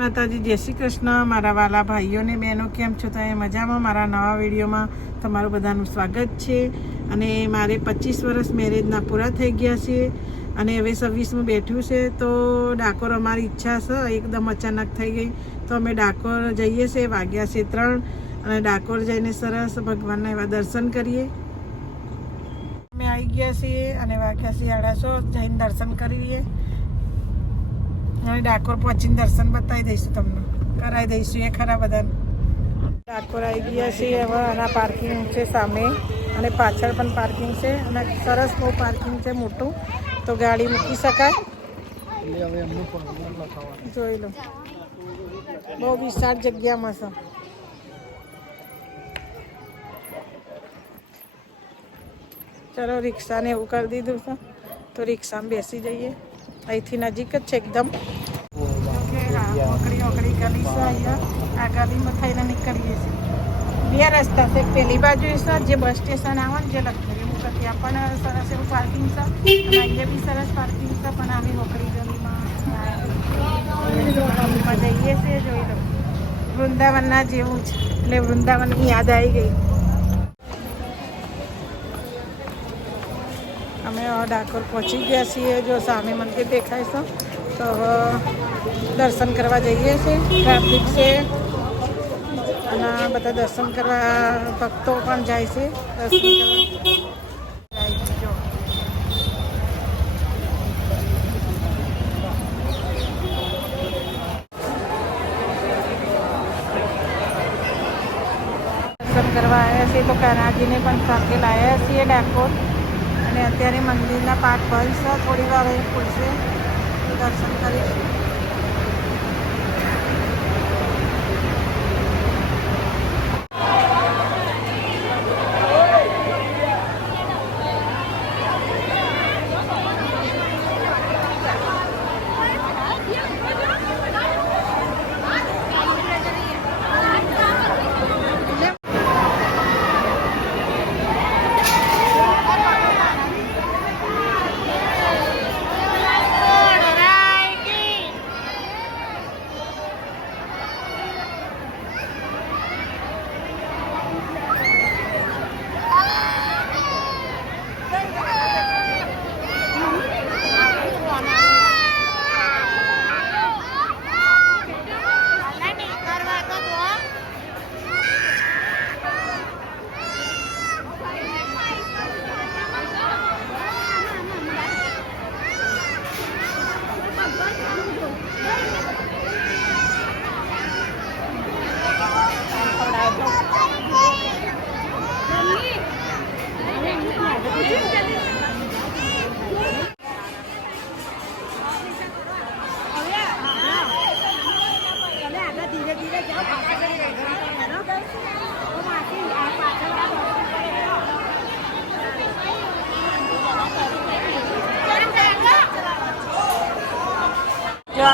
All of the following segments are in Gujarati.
માતાજી, જય શ્રી કૃષ્ણ મારા વાલા ભાઈઓ ને બહેનો, કેમ છો? તમે મજામાં? મારા નવા વિડીયોમાં તમારું બધાનું સ્વાગત છે. અને મારે 25 વર્ષ મેરેજના પૂરા થઈ ગયા છે અને હવે 26મું બેઠ્યું છે. તો ડાકોર અમારી ઈચ્છા છે, એકદમ અચાનક થઈ ગઈ. તો અમે ડાકોર જઈએ છીએ, વાગ્યા છે 3 અને ડાકોર જઈને સરસ ભગવાનના એવા દર્શન કરીએ. અમે આવી ગયા છીએ અને વાગ્યા છે 6:30, જઈને દર્શન કરીએ અને ડાકોર પહોંચીને દર્શન બતાવી દઈશું, તમને કરાવી દઈશું એ ખરા બધા. ડાકોર આવી ગયા છીએ હવે. આના પાર્કિંગ છે સામે અને પાછળ પણ પાર્કિંગ છે અને સરસ બહુ પાર્કિંગ છે મોટું, તો ગાડી મૂકી શકાય. જોઈ લો, બહુ વિશાળ જગ્યામાં છે. ચલો, રિક્ષાને એવું કરી દીધું છે તો રિક્ષામાં બેસી જઈએ. અહીંથી નજીક જ છે એકદમ. ઓકડી ગલી છે અહીંયા. આ ગલીમાં થઈને નીકળીએ છીએ. બે રસ્તા છે, પેલી બાજુ છે જે બસ સ્ટેશન આવે ને, જે લખેલું એવું કે ત્યાં પણ સરસ એવું પાર્કિંગ છે અને અહીંયા બી સરસ પાર્કિંગ છે. પણ આવી ઓકડી ગલીમાં જઈએ છીએ. જોઈ લો, વૃંદાવનના જેવું છે, એટલે વૃંદાવનની યાદ આવી ગઈ. અમે ડાકોર પહોંચી ગયા છીએ. જો સામે મંદિર દેખાય છે, તો દર્શન કરવા જઈએ છીએ. ટ્રાફિક છે અને બધા દર્શન કરવા ભક્તો પણ જાય છે. દર્શન કરવા આવ્યા છીએ, તો કાનાજીને પણ સાથે લાવ્યા છીએ ડાકોર. અને અત્યારે મંદિરના પાઠ બંધ છે, થોડી વાર એ ખુલશે, દર્શન કરીશું.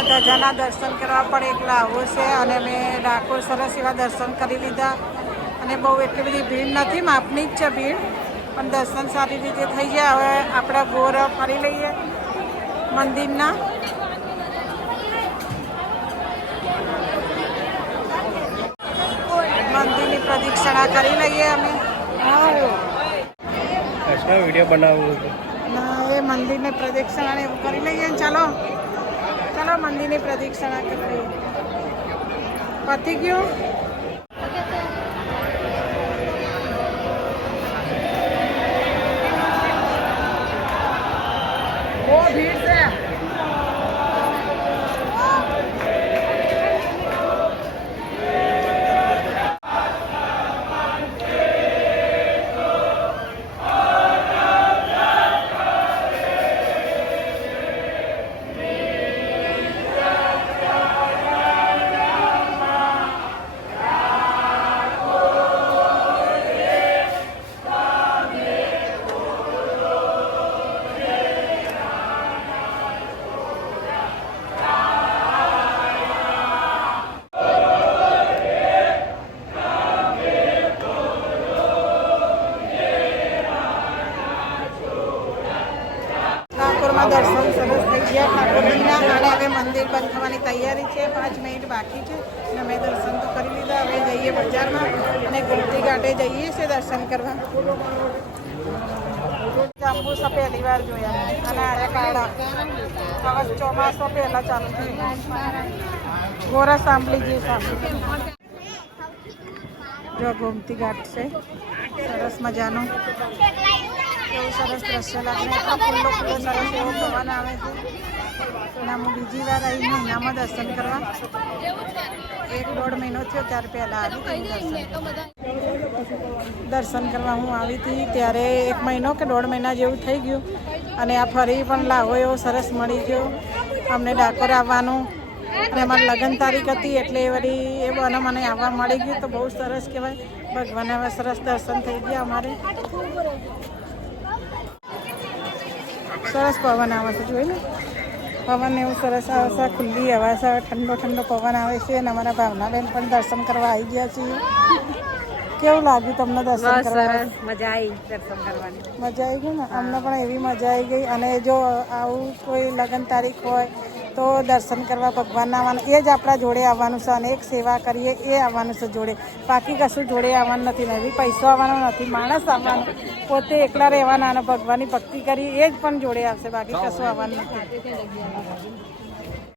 ધજાના દર્શન કરવા પણ એકલા આવું છે અને અમે ડાકોર સરસ એવા દર્શન કરી લીધા. અને બહુ એટલી બધી ભીડ નથી, માપની જ છે ભીડ, પણ દર્શન સારી રીતે થઈ ગયા. હવે આપણે ગોર ફરી લઈએ મંદિરના. મંદિરની પ્રદક્ષિણા કરી લઈએ અમે. વિડીયો બનાવવું ના, એ મંદિરની પ્રદક્ષિણા એવું કરી લઈએ ને. ચાલો ચાલો, મંદિરની પ્રદક્ષિણા કરી. પતી ગયું. બહુ ભીડ છે. બાકી છે અને અમે દર્શન તો કરી લીધા. હવે જઈએ બજારમાં અને ગોમતી ઘાટે જઈએ છીએ દર્શન કરવા. જાંબુસા પહેલી વાર જોયા અને આયા કાળા. હવે ચોમાસો પહેલા ચાલુ થયું. ગોરા સાંભળી જે સાંભળી. જો ગોમતી ઘાટ છે સરસ મજાનું. કેવું સરસ દ્રશ્ય લાગે. એટલો ખુલ્લો ખુલ્લો સરસ એવો પવન આવે છે. અને હું બીજી વાર આવી મહિનામાં દર્શન કરવા. 1-1.5 મહિનો થયો ત્યારે પહેલાં આવી હતી દર્શન કરવા. હું આવી હતી ત્યારે 1 મહિનો કે 1.5 મહિના જેવું થઈ ગયું. અને આ ફરી પણ લાવો એવો સરસ મળી ગયો અમને ડાકોર આવવાનું. અને અમારી લગ્ન તારીખ હતી એટલે વળી એ બને મને આવવા મળી ગયું તો બહુ સરસ કહેવાય. ભગવાન હવે સરસ દર્શન થઈ ગયા અમારે. સરસ પવન આવે છે જોઈ ને. પવન એવું સરસ આવે છે. ખુલ્લી હવા છે. ઠંડો ઠંડો પવન આવે છે. અને અમારા ભાવનાબેન પણ દર્શન કરવા આવી ગયા છીએ. કેવું લાગ્યું તમને દર્શન કરવા? મજા આવી દર્શન કરવાની. મજા આવી ગઈ ને. અમને પણ એવી મજા આવી ગઈ. અને જો આવું કોઈ લગ્ન તારીખ હોય તો દર્શન કરવા ભગવાનના આવવાનું. એ જ આપણા જોડે આવવાનું છે. અને એક સેવા કરીએ એ આવવાનું છે જોડે. બાકી કશું જોડે આવવાનું નથી. ને બી પૈસો આવવાનો નથી. માણસ આવવાનું. પોતે એકલા રહેવાના અને ભગવાનની ભક્તિ કરી એ જ પણ જોડે આવશે. બાકી કશું આવવાનું નથી.